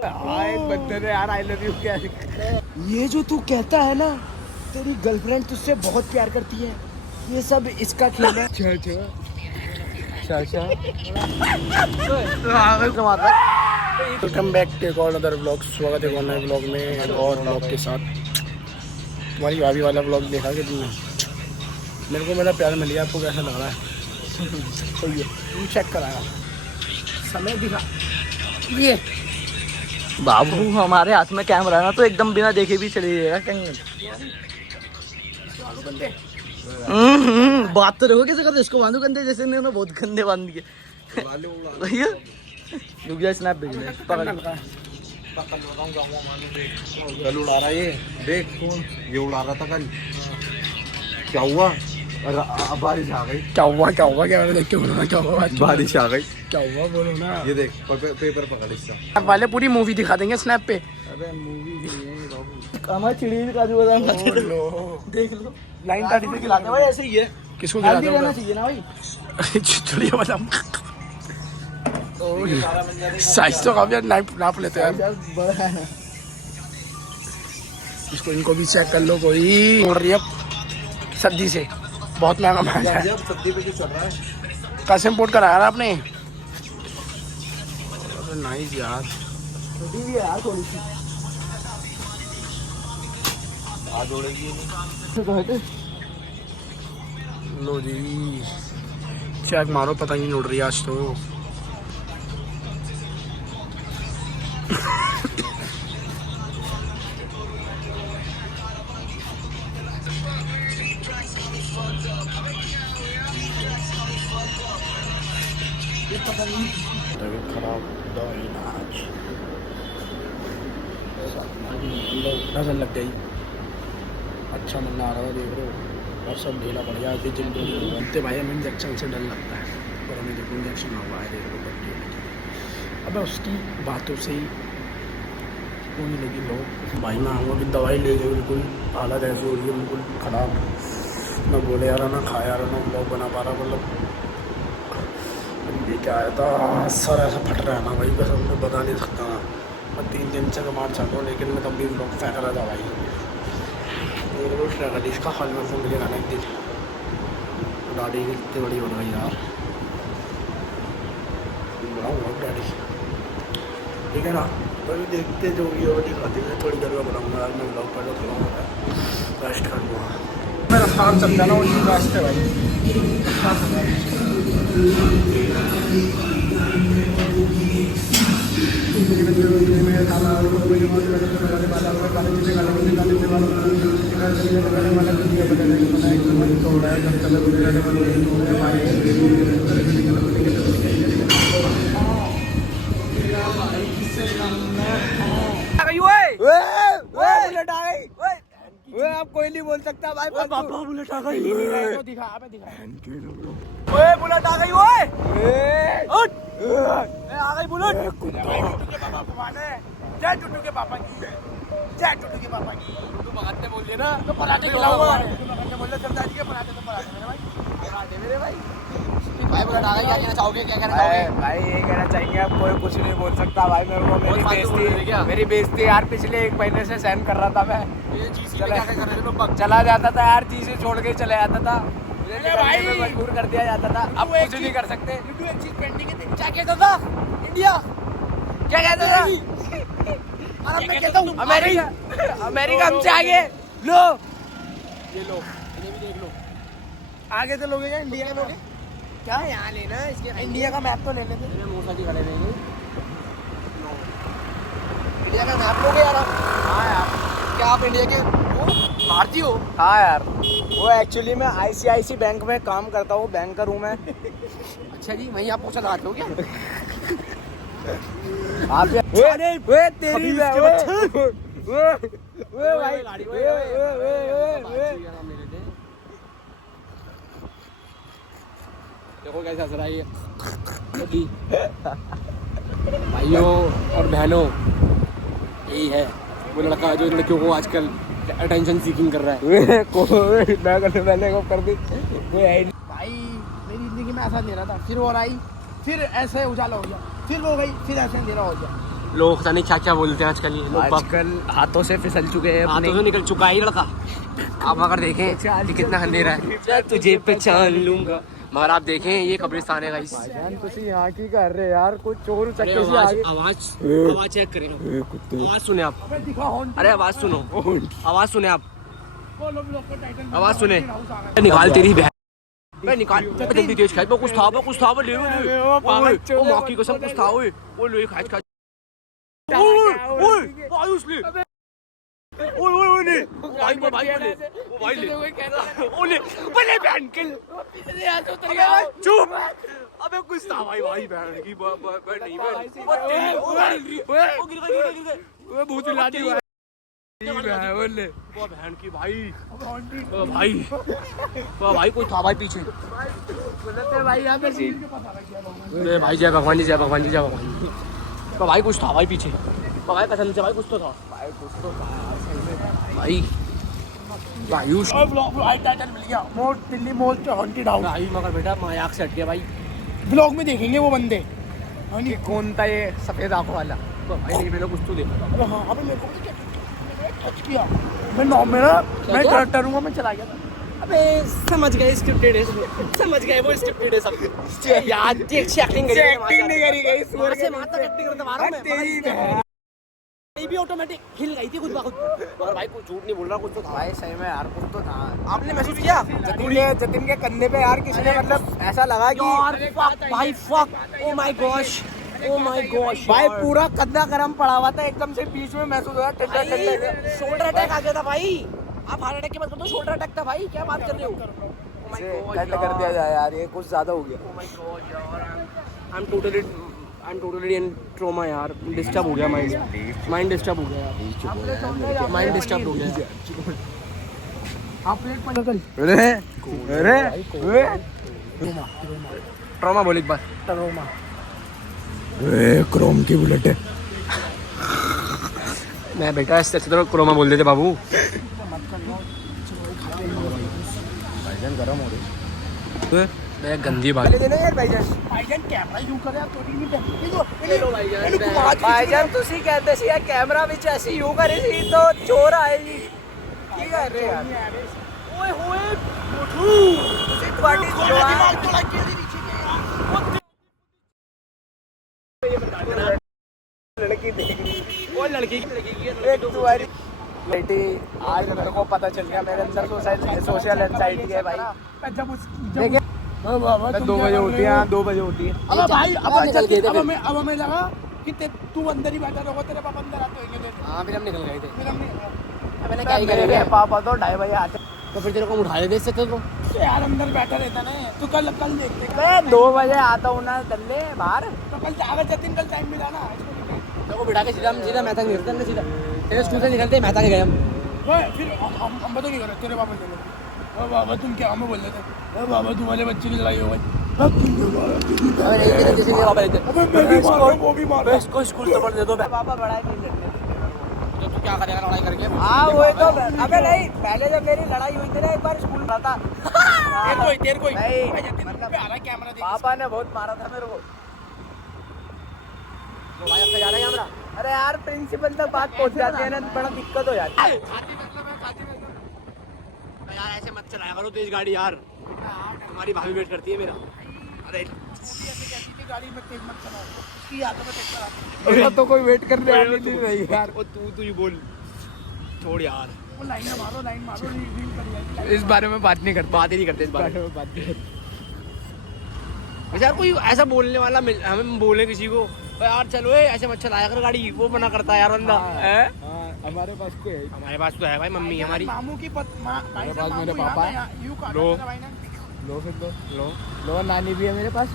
बंदे ने यार आई लव यू क्या, ये जो तू कहता है ना तेरी गर्लफ्रेंड तुझसे बहुत प्यार करती है, ये सब इसका खेल है। वेलकम बैक टू और अदर व्लॉग। स्वागत है नए व्लॉग में और व्लॉग के साथ। तुम्हारी भाभी वाला व्लॉग देखा कि तुमने? मेरे को मेरा प्यार मिल गया, आपको कैसा लग रहा है? तो ये तू चेक कराया समय दिखा। ये बाबू हमारे हाथ में कैमरा है ना, तो एकदम बिना देखे भी चले जाएगा कहीं। बात तो देखो कैसे करते, इसको बांधो कंधे जैसे इन्होंने बहुत गंदे बांध दिए भैया। रुक जा, स्नैप भेज ले। पकड़ कल उड़ा रहा ये, देख ये उड़ा रहा था कल। क्या हुआ? बारिश आ गई। क्या हुआ क्या हुआ क्या देख के बोलो ना, क्या हुआ? बारिश आ गई। क्या हुआ बोलो ना। ये देख पेपर पकड़ इसका वाले पूरी मूवी दिखा देंगे स्नैप पे। अबे मूवी नहीं है बाबू, हमारे चिड़ी भी काजू बादाम खाते हैं। देख लो लाइन काटी से खिलाते हैं भाई, ऐसे ही है। किसको हेल्दी खिलाते रहना हो? चाहिए ना भाई। चिड़िया बादाम साइज तो काफी नाप लेते हैं यार। बड़ा है इसको, इनको भी चेक कर लो। कोई उड़ रही है सर्दी से, बहुत महंगा महंगा है। सब्जी पे चल रहा है। कैसे इम्पोर्ट कराया आपने? नाइस यार। छोटी भी है यार थोड़ी सी। आज उड़ेगी लो जी चेक मारो, पता नहीं उड़ रही आज तो। खराब नजर लग गई। अच्छा मन आ रहा है, देख रहे हो, और सब ढीला पड़ गया। जिनते भाई हमें इंजेक्शन से डर लगता है, और हमें देखो इंजेक्शन हुआ है, देख लो। अब उसकी बातों से ही कोई लगी लो भाई। मैं आऊँगा कि दवाई ले गई, बिल्कुल हालत ऐसी हो रही है बिल्कुल ख़राब। ना बोले आ रहा, ना खाया आ रहा, ना ब्लॉग बना पा रहा। मतलब ये क्या आया था, सर ऐसा फट रहा है ना भाई, बस मैं बता नहीं सकता। मैं 3 दिन से कमार चल रहा हूँ, लेकिन मैं तब भी ब्लॉग फेंक रहा था भाई। इसका हाल में फोन मिलेगा ना एक दिन। गाड़ी कितनी बड़ी हो गई यार, बनाऊँगा गाड़ी, ठीक है ना। तो देखते जो भी हो दिखाते हैं, थोड़ी देर में बनाऊँगा यार। मैं ब्लॉग पहले थोड़ा रेस्ट कर लूँगा। मेरा साथ चलता है ना उसी रास्ते भाई। आप कोई नहीं बोल सकता भाई। पापा बुलेट आ गई। दिखा ओए, बुलेट आ गई। ओए उठ, आ गई बुलेट। पापा घुमाने, जय टुट्टू के पापा की, जय टुट्टू के पापा की। तू भगाते बोल दिया ना, तो पराठे खिलाऊंगा। बोल रहे सरदार जी के पराठे, तो पराठे मेरे भाई, पराठे मेरे भाई। भाई बुलेट आ गई, क्या कहना चाहोगे? क्या कहना चाहोगे भाई? ये कहना चाहेंगे, अब कोई कुछ नहीं बोल सकता भाई। मेरे को मेरी बेइज्जती यार पिछले 1 महीने से सहन कर रहा था मैं। ये चीज क्या कर रहे थे लोग? चला जाता था यार, चीजें छोड़ के चले जाता था, भाई मजबूर कर दिया जाता था। अब कुछ नहीं कर सकते। एक चीज पेंडिंग है। क्या कहता था? इंडिया क्या कहता था? मैं कहता हूँ अमेरिका हमसे आगे लो। ये लो, इन्हें भी देख लो। आगे तो लोगे क्या? इंडिया लोगे क्या? यहाँ लेना है इसके, इंडिया का मैप तो ले लेते। मोसाजी खड़े रहेंगे। इंडिया का मैप लोगे यार? हाँ यार। क्या आप इंडिया के भारतीय हो? हाँ यार, वो एक्चुअली मैं ICICI बैंक में काम करता हूँ, बैंकर हूँ मैं। अच्छा जी, वहीं आप पोछा लगाते हो क्या? आप वे तेरी देखो कैसा हंस रहा है ये। भाइयों और बहनों, यही है वो लड़का जो लड़कियों को आजकल अटेंशन सीकिंग कर रहा है। मैंने को कर दी भाई। मेरी जिंदगी में ऐसा नहीं रहा था, फिर वो आई, फिर ऐसे उजाला हो गया, फिर वो गई, फिर ऐसे अंधेरा हो गया। लोग पता नहीं क्या क्या बोलते हैं आजकल। ये लोग आजकल हाथों से फिसल चुके हैं हाथों से निकल चुका है ये लड़का। आप अगर देखें कि कितना अंधेरा है, तुझे पहचान लूंगा। मगर आप देखें ये कब्रिस्तान है गाइस। यहाँ की कर रहे यार, कुछ चोर अरे आवाज चेक करें, आवाज सुने आप। अरे आवाज सुनो, आवाज सुने आप, आवाज सुने। निकाल तेरी बहन, निकाल जल्दी तेज खाए। कुछ था वो ले वो माँ की कसम कुछ था वो ले खाए आयुष ले ओए ले भाई बहन के चुप। अबे कुछ था भाई बहन की नहीं भूत लाठी बहन की भाई कुछ था भाई पीछे भाई यहाँ पे भाई। जय भगवान जी, जय भगवान जी, जय भगवान जी। भाई कुछ था भाई पीछे भाई, कसम से भाई कुछ तो था भाई। आयुष दिल्ली मॉल पे हॉन्टेड हाउस भाई, मगर बेटा मजाक से हट गया भाई। ब्लॉग में देखेंगे वो बंदे। कि कौन था ये सफेद आंखों वाला? तो भाई नहीं, मैंने कुछ तो देखा था। अबे हाँ, अबे मेरे को पता क्या टच किया, मैं डरूंगा, मैं चला गया था। अबे समझ गए स्क्रिप्टेड है, समझ गए वो स्क्रिप्टेड है सब यार। एक्टिंग नहीं करी गई सुअर से माता एक्टिंग करते मारो मैं तेरी भी ऑटोमेटिक हिल गई थी खुद ब खुद। और भाई कुछ झूठ नहीं बोल रहा, कुछ तो था भाई सही में यार, कुछ तो था। आपने महसूस किया जतिन के कंधे पे यार किसी ने मतलब ऐसा लगा कि भाई fuck, oh my gosh, oh my gosh भाई पूरा कंधा गरम पड़ा हुआ था, एकदम से बीच में महसूस हुआ शोल्डर अटैक आ गया था भाई। आप हार्ट अटैक की बात करते हो, शोल्डर अटैक था भाई, क्या बात कर रहे हो? कर दिया जाए यार, ये कुछ ज्यादा हो गया। I am totally in trauma यार। डिस्टर्ब हो गया माइंड डिस्टर्ब हो गया यार, माइंड डिस्टर्ब हो गया। ट्रॉमा बोल एक बार। क्रोम की बुलेट है। मैं बेटा इससे अच्छी तरह क्रोमा बोल देते बाबू। भाईजान गरम हो रही गंदी बात। भाईजान तुसी कहते सी यार कैमरा विच ऐसी यूं करे सी तो चोर आएगी की कर रहे यार। ओए होए मोठू तुसी पार्टी लड़की वो लड़की एक तुम्हारी बेटी आज मेरे को पता चल गया मेरे अंदर सोशल एंजाइटी है भाई। देखे 2 बजे होती है, 2 बजे होती है। अब भाई अब हमें लगा कि तू अंदर ही बैठा रहोगा, तेरे पापा अंदर आते होंगे। हाँ फिर हम निकल गए थे। मैंने क्या ही करेंगे, पापा तो 2:30 बजे आते। तो फिर तेरे को उठा देते इससे तो यार अंदर बैठा रहता ना तू। कल देखते 2 बजे आता हूँ ना दल्ले बाहर, तो कल अगर जतिन कल टाइम मिला ना को बिठा के सीधा मेहता निकलते हैं, सीधा तेरे स्कूल से निकलते मेहता के गए हम। फिर हम तो नहीं कर रहे तेरे पापा से। बाबा तुम क्या हमें बोल रहे थे? बाबा तुम्हारे बच्चे की लड़ाई हो गई। इसको स्कूल से पढ़ दे दो। पापा बड़ा नहीं लड़ते तो तू क्या करेगा लड़ाई करके? हाँ वो तो अबे नहीं, पहले जब मेरी लड़ाई हुई थी ना एक बार स्कूल में था, तेरे कोई पापा ने बहुत मारा था मेरे को। भाई अब जा रहा है कैमरा। अरे यार प्रिंसिपल तक बात पहुंच जाती है ना, बड़ा दिक्कत हो जाती है यार। ऐसे मत चलाया करो तेज गाड़ी यार, तुम्हारी भाभी वेट करती है मेरा। अरे गाड़ी में तेज मत चलाओ, उसकी तो कोई वेट करने वाली नहीं रही यार। तू ही बोल छोड़ यार, वो लाइन मारो इस बारे में बात नहीं करते, बात ही नहीं करते इस बारे में। बात नहीं यार, कोई ऐसा बोलने वाला हमें बोले किसी को यार चलो ऐसे मत चलाया कर गाड़ी, वो मना करता है यार बंदा। हमारे पास कोई है, हमारे पास तो है भाई, मम्मी हमारी। मामू की मेरे पास मेरे पापा। लो नानी भी है मेरे पास।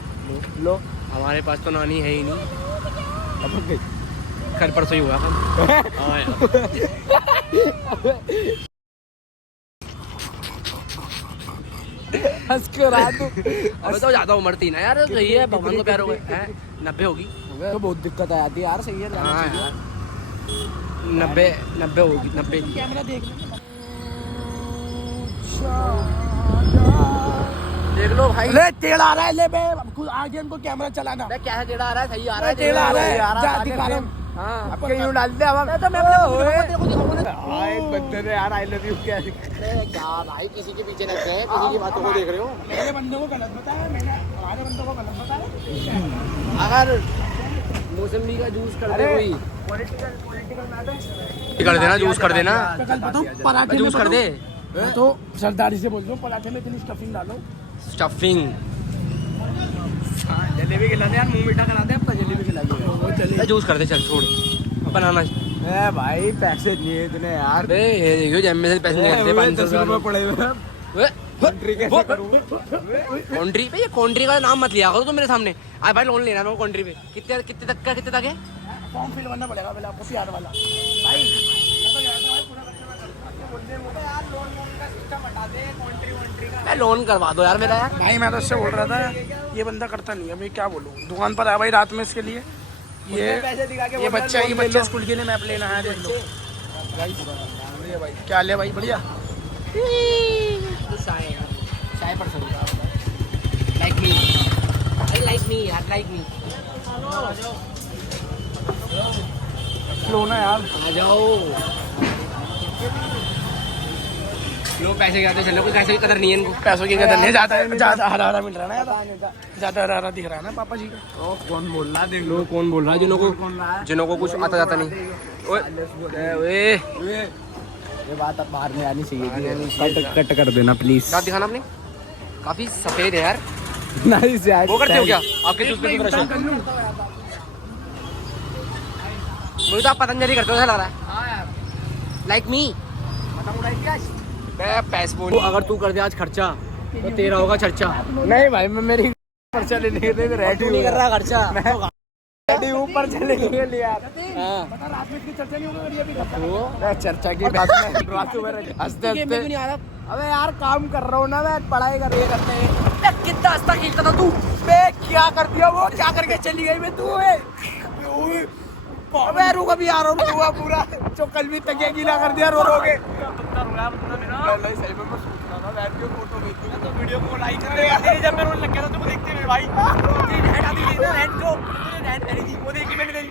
लो हमारे पास तो नानी है ही नहीं, कल परसों ही हुआ। हंस के रात अब तो ज्यादा उम्र थी ना यार, सही है भगवान को प्यार हो गए। 90 होगी तो बहुत दिक्कत आ जाती है यार। सही है, हाँ यार 90 होगी, 90। कैमरा देख लो भाई। ले टेढ़ा आ रहा है, ले बे आगे इनको कैमरा चलाना। क्या है टेढ़ा आ रहा है? सही आ रहा है, टेढ़ा आ रहा है। हाँ आपके यूं डाल दे अब तो मैं अपने को तेरे को दिखाऊंगा ना। एक बंदे ने यार आई लव यू क्या क्या भाई किसी के पीछे लग गए, किसी की बातों को देख रहे हो। मेरे बंदे को गलत बताया, मैंने हमारे बंदे को गलत बताया। अगर मौसमी का जूस कर दे कोई, पॉलिटिकल मैटर कर देना, जूस कर देना, कल बताऊं पराठे जूस कर दे। तो सरदारी से बोल दो पराठे में इतनी स्टफिंग डालो। स्टफिंग जलेबी खिला दे यार, मुंह मीठा करा दे, अब जलेबी खिला दे। जूस कर दे, चल छोड़ बनाना। ए भाई पैसे नहीं है इतने यार। अबे ये देखियो जेब में से पैसे निकलते 500 रुपए पड़े हुए हैं। कंट्री पे, ये कंट्री का नाम मत लिया करो तुम मेरे सामने। आज भाई लोन लेना है मेरे को कंट्री पे। कितने कितने तक का, कितने तक है? फॉर्म फिल करना पड़ेगा पहले आपको प्यार वाला भाई। मैं लोन करवा दो यार मेरा यार। भाई मैं तो उससे बोल रहा था ये बंदा करता नहीं है, अभी क्या बोलूँ। दुकान पर आया भाई रात में इसके लिए, ये बच्चा स्कूल के लिए मैप लेना है। देख लो भाई क्या ले भाई, बढ़िया चाय person like me, like me यार, लाइक मी। लो ना यार, आ जाओ। लो पैसे क्या चलो, कोई पैसे की कदर नहीं है इनको। पैसों की कदर नहीं, ज्यादा हरा हरा मिल रहा है ना, ज्यादा हरा हरा दिख रहा है ना पापा जी का। कौन बोल रहा है? देख लो कौन बोल रहा है, जिन्हों को कुछ आता जाता नहीं। ओए ये बात अब बाहर में आनी चाहिए थी। कट कर देना प्लीज। दांत दिखाना अपने, काफी सफेद है यार। नाइस यार। वो करते हो क्या आपके जूस पे ब्रश? मुझे तो आप पतंजलि करते हो ऐसा लग रहा है। Like me. पैसे बोल, अगर तू कर दे आज खर्चा तो तेरा होगा चर्चा। नहीं भाई मैं मेरी पर्चा लेने के लिए रेडी नहीं कर रहा खर्चा। ऊपर चले के लिए यार। हाँ पता रात में इतनी चर्चा नहीं होगी अभी तक। चर्चा की बात में रात में हंसते हंसते। अबे यार काम कर रहा हूँ ना मैं, पढ़ाई कर रही करते हैं। कितना हंसता खेलता था तू। बे क्या कर दिया वो, क्या करके चली गई मैं तू है। अबे रुक अभी आ रहा हूँ पूरा जो कल भी तकिया गीला कर दिया रो रोगे। सही में मैं सोच रहा था बैठ के फोटो भेजूं तो वीडियो को लाइक कर दे यार। जब मैं रोने लग गया था तुमको देखते हुए भाई रेड आती थी ना, रेड जो रेड पहनी थी वो देखी मैंने।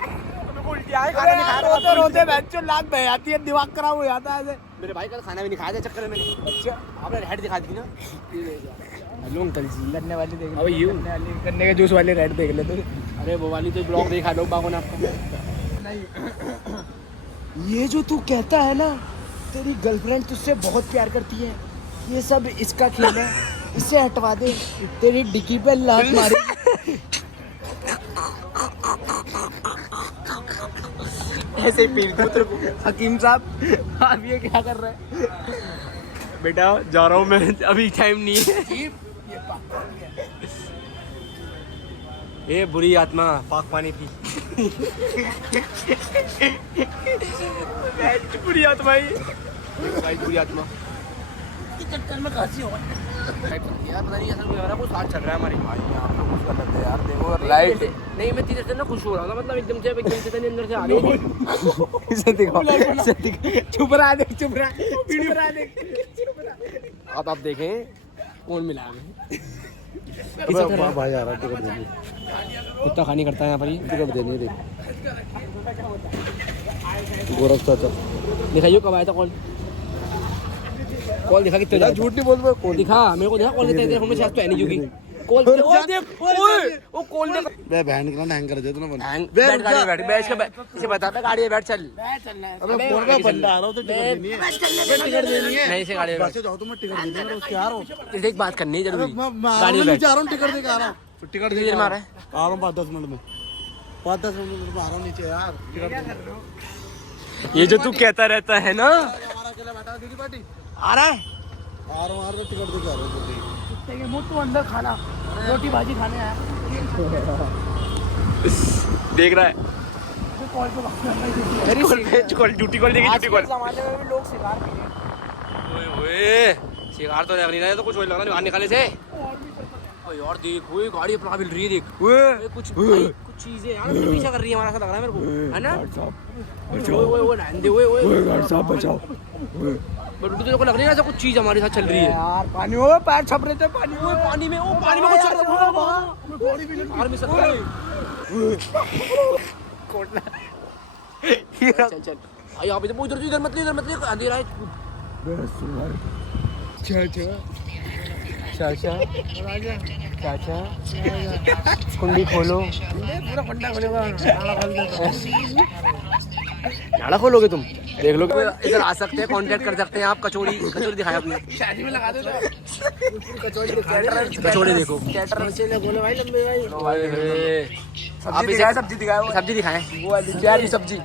उल्टी आए खाना नहीं खा रहा, रोते रोते बैठ लात बह जाती है, दिमाग खराब हो जाता है ऐसे। मेरे भाई कल खाना भी नहीं खाया था चक्कर में। अच्छा आपने रेड दिखा दी ना। हेलो अंकल जी, गन्ने वाली देख अबे यू गन्ने के जूस वाली रेड देख ले तो। अरे वो वाली तो ब्लॉग देखा लो बागों ने आपको। ये जो तू कहता है ना तेरी गर्लफ्रेंड तुझसे बहुत प्यार करती है, ये सब इसका खेल है, इसे हटवा दे, तेरी डिक्की पे लात मारे। ऐसे पीर पुत्र को हकीम साहब आप ये क्या कर रहे हैं? बेटा जा रहा हूँ मैं, अभी टाइम नहीं है। ये बुरी आत्मा पाक पानी पी। बुरी आत्मा ही भाई बुरी आत्मा चक्कर में खांसी हो यार, पता नहीं ऐसा लग रहा है कुछ साथ चल रहा है हमारी। भाई आप तो कुछ गलत है यार, देखो लाइट नहीं मैं तेरे से ना खुश हो रहा था, मतलब एकदम से अंदर से आ रही थी। इसे दिखाओ, चुप रहा देख, चुप रहा देख। अब आप देखें कौन मिला हमें। भाई आ रहा टिकट देनी, कुत्ता खानी करता है यहाँ पर ही। टिकट देनी देख। गोरख चाचा दिखाइयो कब आया था कॉल, कॉल दिखा कितने यार झूठ नहीं बोल रहा कौन दिखा मेरे को, देखा कॉल देते हैं हमें शायद तो है नहीं क्योंकि कॉल देख वो कॉल देख। बे बहन का हैंग कर दे तो ना बंद। बैठ गाड़ी में बैठ बैठ के इसे बता पे गाड़ी में बैठ चल। अबे फोन का बंदा आ रहा हो तो टिकट देनी है, टिकट देनी है। नहीं से गाड़ी में बस से जाओ तो मैं टिकट दे दूंगा, उसके आ रहा हूँ। इसे एक बात करनी है जरूरी। मैं गाड़ी में नीचे बैठ, आ रहा हूँ, टिकट दे के आ रहा हूँ। टिकट दे देर में आ रहा है। आ रहा हूँ 5-10 मिनट में, 5-10 मिनट में आ रहा हूँ नीचे यार। टिकट ये जो तू कहता रहता है ना, हमारा अकेला बैठा दीदी पार्टी आ रहा है। आ रहा हूँ, टिकट दे के आ रहा हूँ। कुत्ते के मुंह तू अंदर खाना, रोटी भाजी खाने आया। देख रहा है कॉल पे बात करना ही चाहिए। कॉल ड्यूटी कॉल देखी, ड्यूटी कॉल। जमाने में भी लोग सिगार पी रहे हैं। ओए सिगार तो लग नहीं रहा है, तो कुछ वही लग रहा है बाहर निकालने से। ओ यार देख वो गाड़ी अपना मिल रही है, देख कुछ चीजें यार मेरे पीछा कर रही है हमारा, ऐसा लग रहा है मेरे को, है ना। ओए रहने दे, ओए गार्ड साहब बचाओ। बट तेरे को लग रही है ऐसा कुछ चीज हमारे साथ चल रही है यार पानी हो, पैर छप रहे थे पानी में, पानी में कुछ चल रहा है। आर्मी सब चल चल यहाँ पे तो इधर मत ले अंधेरा है। चाचा कुंडी खोलो, पूरा फंडा खोलेगा, झाड़ा खोलोगे तुम, देख लो इधर आ सकते हैं, कांटेक्ट कर सकते हैं आप। कचौड़ी दिखाया आपने, शादी में लगा दो कचौड़ी देखो, बोले भाई लंबे भाई आप इसे सब्जी दिखाएं, वो प्यारी सब्जी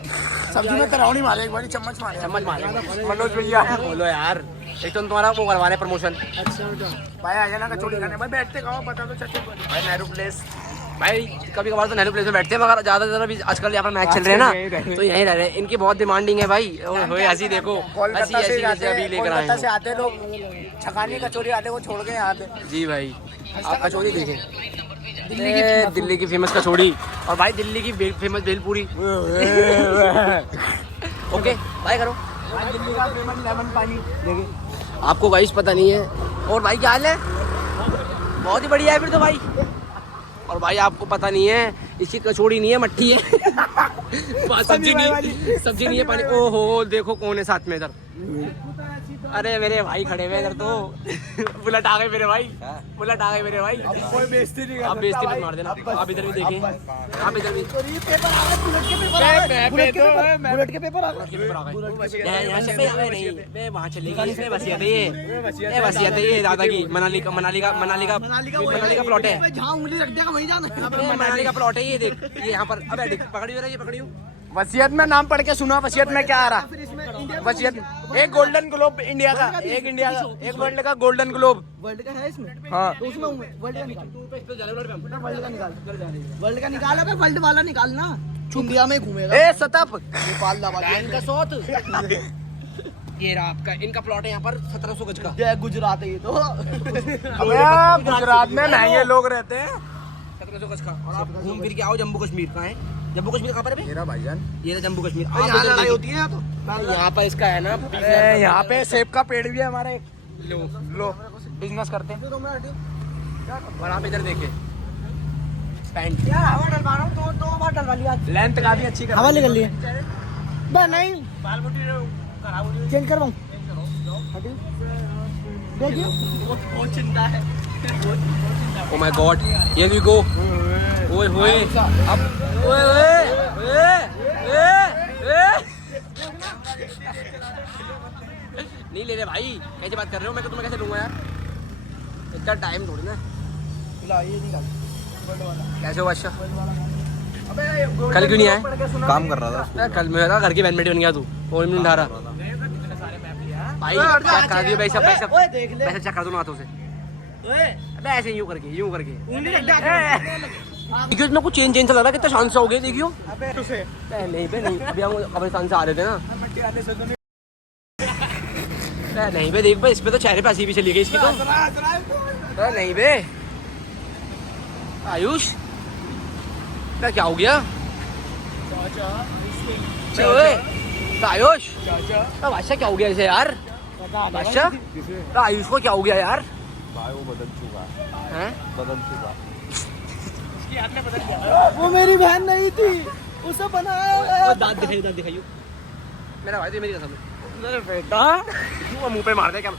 में तरावनी मारे, एक बारी चम्मच मारे मनोज भैया बोलो यार, एक तो तुम्हारा वो करवा रहे प्रमोशन। अच्छा भाई आ जाना कचौड़ी खाने, भाई बैठते खाओ, बता दो चाचा भाई नेहरू प्लेस, भाई कभी कभार तो नेहरू प्लेस में बैठते हैं, मगर ज्यादातर अभी आजकल यहाँ पर मैच चल रहे हैं ना, तो यहीं रह रहे हैं। इनकी बहुत डिमांडिंग है भाई, हंसी देखो, हंसी अभी लेकर आए से आते लोग छकानी कचौड़ी आते को छोड़ के यहाँ पे। जी भाई आप कचौड़ी देखें, दिल्ली की फेमस कचौड़ी, और भाई दिल्ली की फेमस भेलपूरी। ओके बाय करो। दिल्ली का फेमस लेमन पानी देखिए, आपको गाइस पता नहीं है। और भाई क्या हाल है? बहुत ही बढ़िया है फिर तो भाई। और भाई आपको पता नहीं है, इसकी कचौड़ी नहीं है, मट्ठी है। सब्जी नहीं है, पानी। ओहो देखो कौन है साथ में इधर, अरे मेरे भाई खड़े हुए इधर तो। बुलेट आ गए मेरे भाई, बुलेट आ गए मेरे भाई। कोई बेइज्जती नहीं आप बेइज्जती मत मार देना, आप इधर भी देखिए, आप इधर भी। बुलेट के पेपर आ गए, यहाँ से नहीं, वहाँ चलेगी, इसमें वसीयत है ये, वसीयत है ये दादा की। मनाली का प्लॉट है, जहाँ उंगली रख देगा वहीं जाना। मनाली का प्लॉट है ये, देख ये यहाँ पर। अब पकड़ियो वसीयत में नाम पढ़ के सुना, वसीयत में क्या आ रहा? वसीयत एक गोल्डन ग्लोब इंडिया का, एक वर्ल्ड का गोल्डन ग्लोब। वर्ल्ड का है इसमें? हाँ तो उसमें वर्ल्ड का निकाल, वर्ल्ड का निकाल, अबे वर्ल्ड वाला निकाल ना, इंडिया में घूमेगा। ए सतप नेपाल का सोत। ये रहा आपका, इनका प्लॉट है यहाँ पर 1700 गज का। ये गुजरात है ये तो। अबे गुजरात में महंगे लोग रहते हैं। 1700 गज का, और आप घूम फिर के आओ। जम्मू कश्मीर का है, जम्मू कश्मीर कहाँ पर है मेरा भाईजान? ये रहा जम्मू कश्मीर। यहाँ लड़ाई होती है तो यहाँ पर इसका है ना, यहाँ पे सेब का पेड़ भी है हमारा एक। लो बिजनेस करते हैं। और आप इधर देखिए, पैंट हवा डलवा रहा हूँ, दो बार डलवा लिया, लेंथ काफी अच्छी कर, हवा निकल रही है। बस नहीं चेंज करवाऊँ, देखिए बहुत चिंता है। Oh my God, here we go. ओए होए, अब ओए ओए नहीं ले रहे भाई, कैसे बात कर रहे हो? मैं तुम्हें कैसे लूंगा यार, इतना टाइम थोड़ी ना। कैसे हो बादशाह? कल क्यों नहीं आया? काम कर रहा था कल मेरा घर की वैनमेट बन गया तू, फोन में उठा रहा भाई। चेक करा दियो भाई, सब पैसे चेक कर दो हाथों से। अबे ऐसे यूं करके देखियो, इतना कुछ चेंज चल रहा है, कितना शांत सा हो गया देखियो। नहीं बे नहीं, अभी हम कब्रिस्तान से आ रहे थे ना। नहीं बे देख बे, इस पे तो चेहरे पे हंसी भी चली गई इसकी तो। नहीं बे आयुष, क्या हो गया? आयुष बादशाह क्या हो गया इसे यार? बादशाह आयुष को क्या हो गया यार? भाई वो बदल चुका है, बदल चुका। वो मेरी बहन नहीं थी, उसे बनाया। दांत दिखाइयो मेरा भाई, तो मेरी कसम है। बेटा क्यों मुंह पे मार दे क्या?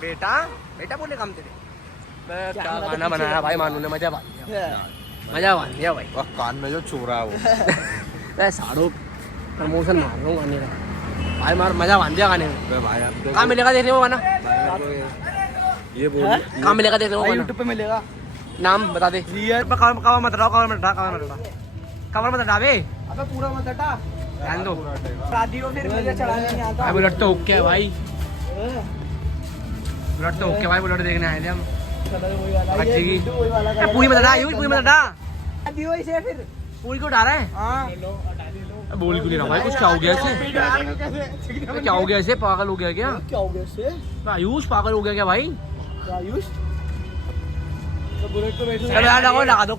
बेटा बोले काम तेरे। क्या खाना बनाया भाई मानू ने, मजा बांध दिया भाई। कान में जो चुभ रहा है वो। शाहरुख प्रमोशन मार रहा हूँ गाने का भाई, मार मजा बांध दिया गाने में। भाई आप कहाँ मिलेगा देखने वो गाना? ये बोल, कहाँ मिलेगा देखने वो गाना? यूट्यूब पे मिलेगा। नाम बता दे। कवर मत हटा बे, अबे पूरा मत हटा, ध्यान दो। शादियों फिर मुझे चढ़ाने नहीं आता। बुलेट तो ओके है भाई, बुलेट तो ओके भाई, बुलेट देखने आए थे हम। अच्छी की पूरी मत हटा, पूरी मत हटा। फिर पूरी को उठा रहा है? हाँ बोल क्यों नहीं रहा भाई? कुछ क्या हो गया इसे? क्या हो गया इसे? पागल हो गया क्या? क्या हो गया इससे? आयुष पागल हो गया क्या भाई? आयुष बुलेट पे बैठे लगा दो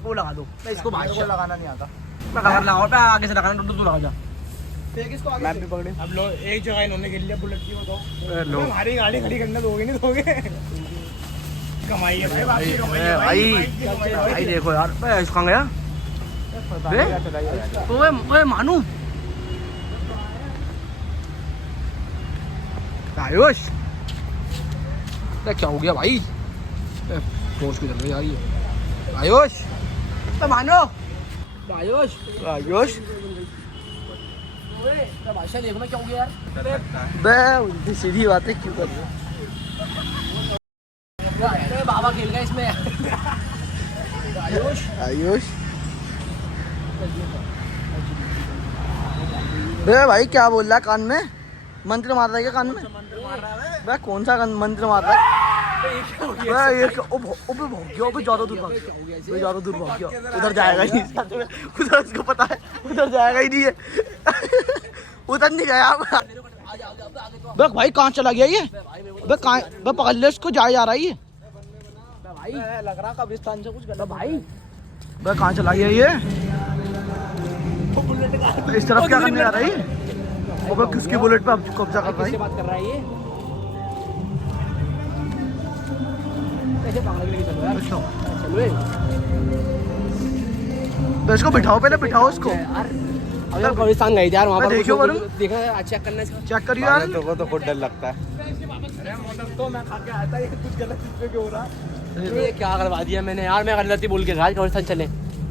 इसको, बादशाह लगाना नहीं आता। मैं कवर लगाओ पे, आगे से लगाना, तू लगा जा। इसको आगे भी पकड़े। अब लो एक जगह इन्होंने गिर लिया बुलेट की, बताओ हमारी गाड़ी खड़ी करने दोगे नहीं दोगे? कमाई है भाई देखो यार, इसका गया ओए मानू आयुष क्या हो गया भाई? होश किधर गई यार ये? आयुष तो मानो आयुष आयुष भाषा देखो ना क्या हो गया यार? बे उल्टी सीधी बातें क्यों कर रहे हो? बाबा खेल गया इसमें। आयुष आयुष बे भाई क्या बोल रहा है कान में? मंत्र मार रहा है क्या कान में? बे कौन सा मंत्र मार रहा है? ये ज्यादा दूर भाग गया, ज्यादा दूर भाग गया, उधर जाएगा ही नहीं, उधर उसको पता है उधर जाएगा ही नहीं है। उधर नहीं गया। बे भाई कहाँ चला गया ये? बे कहाँ? बे पकड़ ले इसको, जा रहा है ये भाई, लग रहा कब्रिस्तान से कुछ गलत भाई। बे कहाँ चला गया ये? इस तरफ क्या करने आ रहा है? और किसकी बुलेट पे अब कब्जा कर रहा है? बात कर रहा है ये? तो इसको बिठाओ, पहले बिठाओ इसको। अगर कब्रिस्तान गए थे यार, वहाँ पर देखियो वरुण, देखा चेक करना है, चेक करियो यार। तो खुद डर लगता है। तो मैं खा के आया था, ये कुछ गलत चीज पे हो रहा है। ये क्या करवा दिया मैंने यार, मैं गलती बोल के आज कब्रिस्तान चले।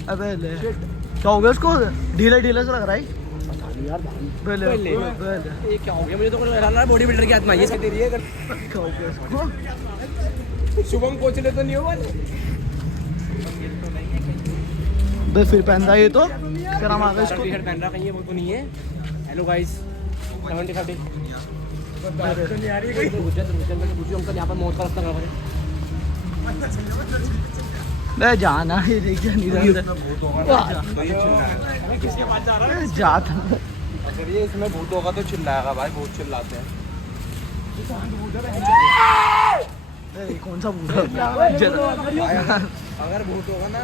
अबे ले क्या हो गया उसको? ढीला ढीला सा लग रहा है पता नहीं यार भाई। पहले ये क्या हो गया? मुझे तो लग रहा है बॉडी बिल्डर की आत्मा ये तेरी है। क्या हो गया इसको? शुभम कोच ले तो नहीं होगा बे फिर पहन रहा है ये तो फिर हम आ गए इसको। टी-शर्ट पहन रहा कहीं, वो तो नहीं है। हेलो गाइस 70 30 नहीं आ रही है कोई। पूछो अंकल यहाँ पर मौत का रास्ता कहाँ पर है? बे जाना ही नहीं जाता। अगर ये इसमें भूत होगा तो चिल्लाएगा भाई, बहुत चिल्लाते हैं। कौन सा भूत है? अगर भूत होगा ना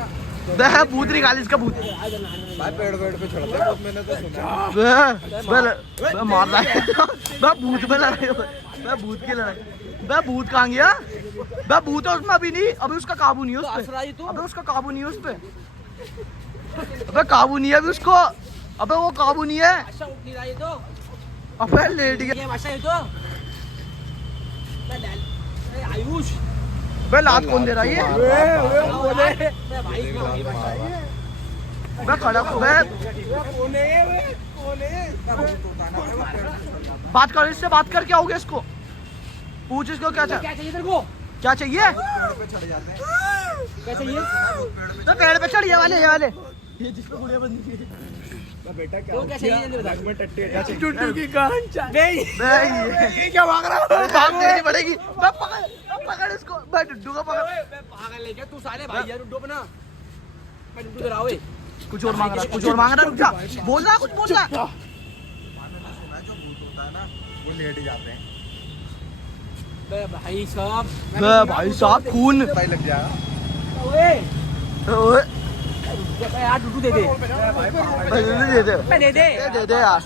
बे भूत निकाल इसका भूत। भाई पेड़ पे चढ़ते हैं, मैंने तो सुना। बे मार रहा है। बे भूत में लड़ाई, बे भूत की लड़ाई। बे भूत कहाँ गया? बे भूत है उसमें अभी नहीं, अभी उसका काबू नहीं है उस पे। अबे उसका काबू नहीं है उस पे। अबे काबू नहीं है अभी उसको। अबे वो काबू नहीं है। अबे लेट गया। आयुष बे लात कौन दे रहा है ये? बे खड़ा बे बात कर इससे, बात कर क्या हो गया इसको? पूछ इसको क्या चाहिए तेरे को? क्या चाहिए? क्या चाहिए? तो पेड़ पे चढ़, ये वाले ये जिसको गुड़िया बंदी थी। बेटा क्या चाहिए? टुट्टू की कान चाहिए। नहीं क्या मांग रहा है? काम देनी पड़ेगी। पकड़ इसको, मैं टुट्टू को पकड़। पागल है क्या तू? साले भाई यार डुड्डू बना। मैं डुड्डू जरा ओए कुछ और मांग रहा, कुछ और मांग रहा। रुक जा, बोल रहा कुछ, बोल रहा। जो भूत होता है ना वो लेट जाते हैं। भाई साहब, भाई साहब खून भाई लग जाएगा। ओए यार डुड्डू दे दे। दे दे यार।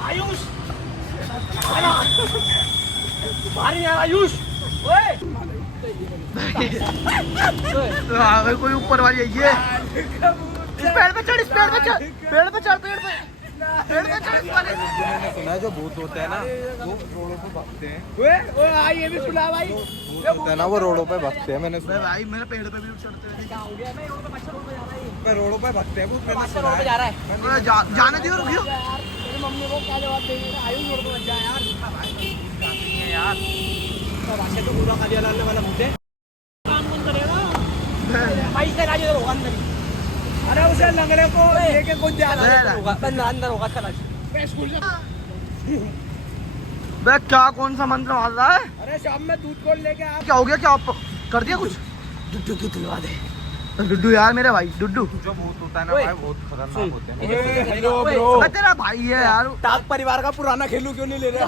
आयुष आयुष कोई ऊपर वाली है ये। इस पेड़ पे चढ़, इस पेड़ पे चढ़, पेड़ पे चढ़, पेड़ पे चढ़ इस वाले। मैंने सुना है जो भूत होते हैं ना वो रोडों पे भगते हैं। ये भी सुना भाई। भूत होते हैं ना वो रोडों पे भगते हैं, मैंने सुना। भाई मेरे पेड़ पे भी चढ़ते हुए क्या हो गया? है रोडों पे भगते हैं वो, मैंने सुना रोड पे है। जा रहा है। जाने दियो, रुकियो। मम्मी को क्या जवाब देंगे? आयुष रोड पे जा यार। यार भाषा तो पूरा खाली डालने वाला भूत है। काम कौन करेगा भाई? से राजू होगा अंदर ही। अरे उसे लंगड़े को लेके कौन जा रहा है? अंदर होगा चला स्कूल। बे क्या कौन सा मंत्र मार रहा है? अरे शाम में दूध कौन लेके आ? क्या हो गया? क्या कर दिया कुछ? डुड्डू की दिलवा दे। डुड्डू यार, मेरे भाई डुड्डू। जो भूत होता है ना भाई बहुत खतरनाक होते हैं। हेलो ब्रो, मैं तेरा भाई है यार। टाक परिवार का पुराना खेलू क्यों नहीं ले रहे?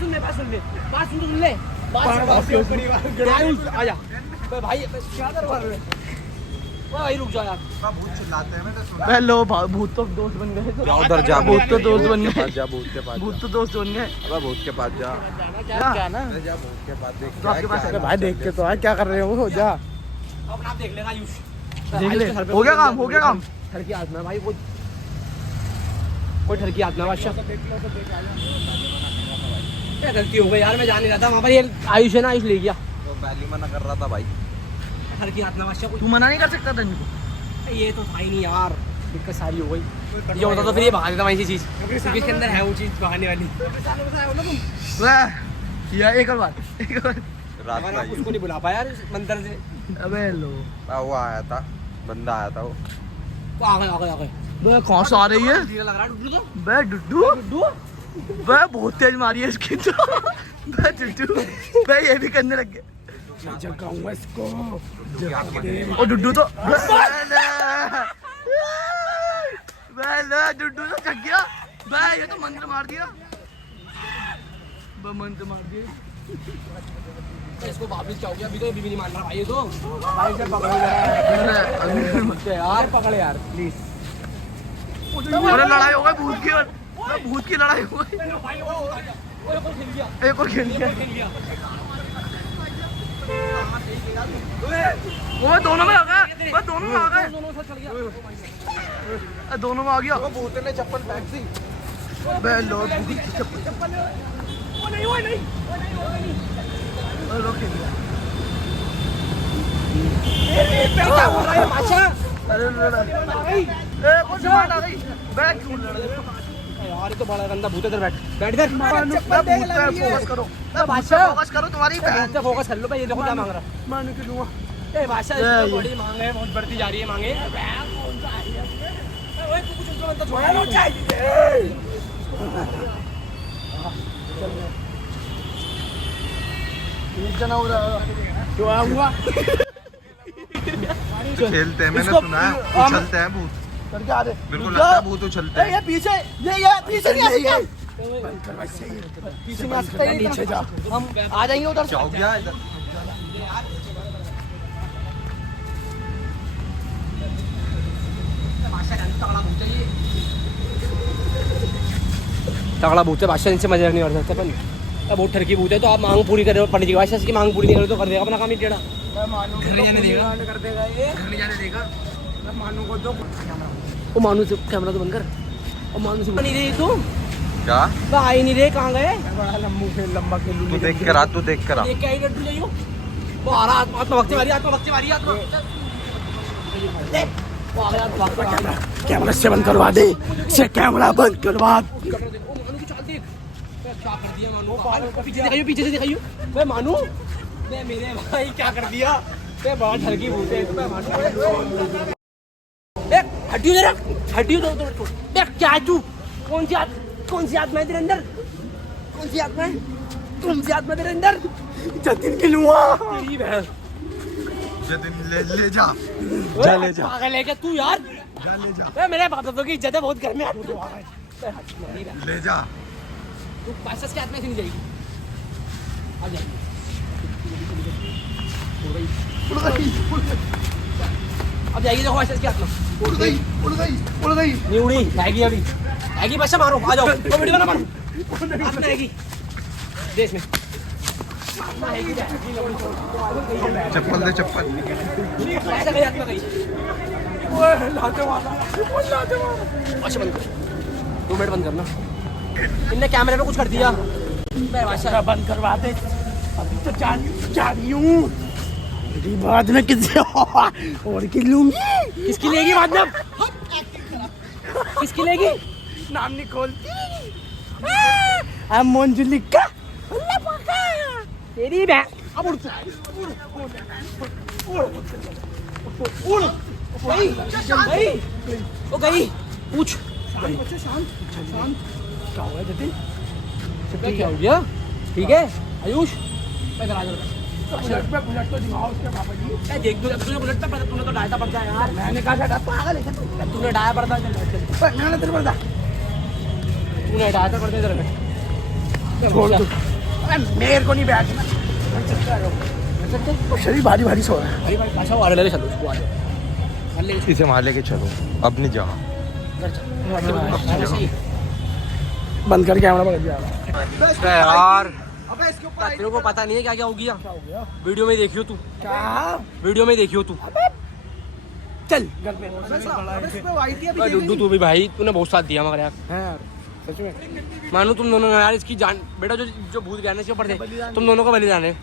सुन ले, बात सुन ले, बात सुन ले। आयुष आजा भाई, क्या करवा रहे? भाई रुक जाओ यार। भूत चिल्लाते हैं, मैंने सुना। बे लो भूत तो दोस्त बन गए। जा उधर जा, भूत तो दोस्त बन गए। जा भूत के पास, भूत तो दोस्त बन गए। अबे भूत के पास जा, क्या ना अरे जा भूत के पास, देख तो आपके पास क्या भाई देख के तो है क्या कर रहे हो वो जा अपना आप देख लेगा आयुष। देख ले हो गया काम, हो गया काम। ठरकी हाथ में भाई, कोई ठरकी हाथ में बादशाह। क्या गलती हो गई यार, मैं जान नहीं रहा था वहाँ पर। ये आयुष है ना, आयुष ले गया। तो पहले मना कर रहा था भाई। ठरकी हाथ में बादशाह। तू मना नहीं कर सकता था इनको। ये तो था ही नहीं यार, दिक्कत सारी हो गई। ये होता तो फिर ये भगा देता वहीं से चीज, क्योंकि इसके अंदर है वो चीज भगाने वाली। या एक और बात, एक और रात अगर का आप उसको नहीं बुला पाया यार इस मंदिर से। अबे लो वो आया था, बंदा आया था वो। वो आ गए। बे कौन सा आ रही है? धीरे लग रहा है डुड्डू तो। बे डुड्डू बे बहुत तेज मारी है इसकी तो। बे डुड्डू बे ये भी करने लग गया। जगाऊंगा इसको। ओ डुड्डू तो बे डुड्डू तो जग गया। बे ये तो मंत्र मार दिया। बे मंत्र मार दिया। इसको वापस क्या हो गया? अभी तो बीवी नहीं मान रहा भाई। ये तो भाई से पकड़ो यार, पकड़ यार प्लीज। अरे लड़ाई हो गई भूत की, भूत की लड़ाई हो गई। एक और खेल गया। वो दोनों में आ गया, वो दोनों में आ गए, दोनों में आ गया। वो भूत ने चप्पल फेंक दी। बे लो भूत की चप्पल। वो नहीं लोग खेल गया। क्या हो रहा है बादशाह? अरे लड़ा कौन सी बात आ गई? बैठ क्यों लड़ रहे हो? यार ये तो बड़ा गंदा भूत है। इधर बैठ इधर। फोकस करो बादशाह, फोकस करो तुम्हारी बहन। फोकस कर लो भाई। ये देखो क्या मांग रहा है। मानू के लूंगा। ए बादशाह, इसकी बड़ी मांग है, बहुत बढ़ती जा रही है मांगे। जना हो रहा क्यों हुआ? खेलते हैं, मैंने सुना है, उछलते हैं भूत। करके आ रहे बिल्कुल लगता है भूत उछलते हैं। ये पीछे ये पीछे नहीं पीछे में आ सकता है। नीचे जा, हम आ जाएंगे उधर से। क्या हो गया इधर? तगड़ा भूत है बादशाह, इनसे मजा नहीं कर सकते अपन। बहुत ठरकी भूत है, तो आप मांग पूरी करो पंडित जी। बादशाह इसकी मांग पूरी नहीं करो तो कर देगा अपना काम ही टेढ़ा। घर नहीं जाने देगा, कर देगा ये। घर नहीं जाने देगा। मानू को दो। वो मानू से कैमरा तो बंद कर। और मानू से नहीं रही तू, क्या? तो आ ही नहीं रहे, कहाँ गए? बड़ा लंबा खेलू। तू देख कर आ, तू देख कर आ। देख के आई लड्डू जाइयो। वो आ रहा, आत्मभक्ति मारी, आत्मभक्ति मारी, वो आ गया। कैमरा से बंद करवा दे, से कैमरा बंद करवा। मानू की चाल देख, क्या कर दिया मानू। पीछे दिखाइयो, पीछे से दिखाइयो। वे मानू, वे मेरे भाई क्या कर दिया? वे बहुत ठरकी भूत है। हड्डी उधर रख, हड्डी उधर देख। क्या है तू? कौन सी आत्मा है तेरे अंदर? कौन सी आत्मा है? कौन सी आत्मा तेरे अंदर? जतिन की लुआ। तेरी बहन। जतिन ले जा, ले जा। पागल है क्या तू यार? ले जा, वे मेरे बाप दादा की इज्जत है बहुत, घर में ले जा। तू पैसा के हाथ में से नहीं जाएगी। आ जाएगी। अब जाएगी, देखो पैसा के हाथ में। उड़ गई। नहीं उड़ी, आएगी अभी। आएगी बच्चा, मारो, आ जाओ। वो वीडियो बना मारो। हाथ में आएगी। देश में चप्पल दे, चप्पल। पैसा गई, हाथ में गई। अच्छा बंद कर, 2 मिनट बंद करना। इनने कैमरे पे कुछ कर दिया। बादशाह बंद करवा दे, अभी तो जा रही हूँ। मेरी बाद में किसी और की लूंगी। किसकी लेगी बाद में? किसकी लेगी? नाम नहीं खोलती। मंजुलिका तेरी बहन। अब उड़ गई, वो गई। पूछ शांत क्या हुआ जतिन? क्या हो गया? ठीक है आयुष, इधर आ जा। बुलेट तो दिखाओ उसके पापा जी। देख तूने बुलेट पे तूने तो डायता पड़ता है यार। मैंने कहा था पागल है तू। तूने डाया पड़ता है, मैंने तेरे पड़ता। तूने डायता पड़ता है इधर में। छोड़ दो, मेरे को नहीं बैठना। शरीर भारी भारी सो रहा है। भाई भाई पाछा आ रहा है, चलो उसको आ जाओ। इसे वहाँ लेके चलो अपनी जगह। बंद कर कैमरा पकड़ दिया यार तेरे को पता नहीं है क्या क्या हो गया? वीडियो में देखियो तू, क्या वीडियो में देखियो तू। चल घर पे डुड्डू तू भी भाई, तूने बहुत साथ दिया मगर यार। है यार सच में। मानो तुम दोनों यार इसकी जान बेटा जो भूत ज्ञान इसके ऊपर थे, तुम दोनों को बलिदान है।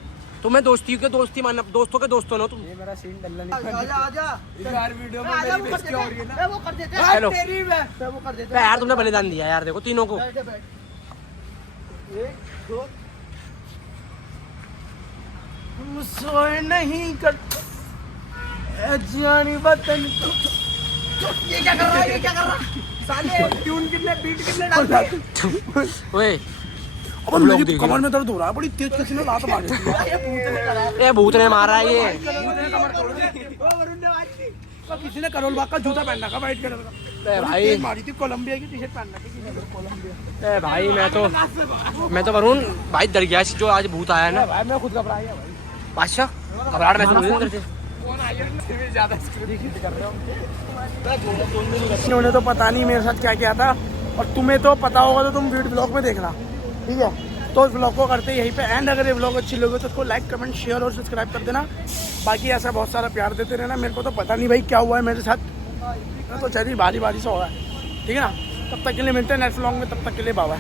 तुम्हें दोस्ती के दोस्ती मानना, दोस्तों के दोस्तों हो तुम। ये मेरा सीन डल्ला नहीं यार वीडियो में चलो यार तुमने बलिदान दिया यार, देखो तीनों को। सोए नहीं कर जानी वतन। ये क्या कर रहा है? ये क्या कर रहा है? साले ट्यून कितने बीट कितने डालते हैं? ओए अब मेरी कमर में दर्द हो रहा है, बड़ी तेज किसी ने लात मारी है। ये भूत ने मारा है ये। तो किसी ने करोल बाग का जूता पहन रखा वाइट कलर का। भाई मारी थी, कोलंबिया की टी-शर्ट पहन रखी थी कोलंबिया। ए भाई मैं तो वरुण भाई डर गया जो आज भूत आया है ना भाई मैं खुद घबरा गया भाई। बादशाह, घबराहट महसूस हुई अंदर से। उन्हें तो पता नहीं मेरे साथ क्या क्या था, और तुम्हें तो पता होगा तो तुम वीडियो ब्लॉग में देखना, ठीक है? तो इस ब्लॉग को करते यहीं पे एंड। अगर ये ब्लॉग अच्छी लगे तो उसको लाइक कमेंट शेयर और सब्सक्राइब कर देना। बाकी ऐसा बहुत सारा प्यार देते रहना। मेरे को तो पता नहीं भाई क्या हुआ है मेरे साथ, तो चलिए बारी बारी से हो रहा है, ठीक है ना? तब तक के लिए मिलते हैं नेक्स्ट ब्लॉग में, तब तक के लिए बाय बाय।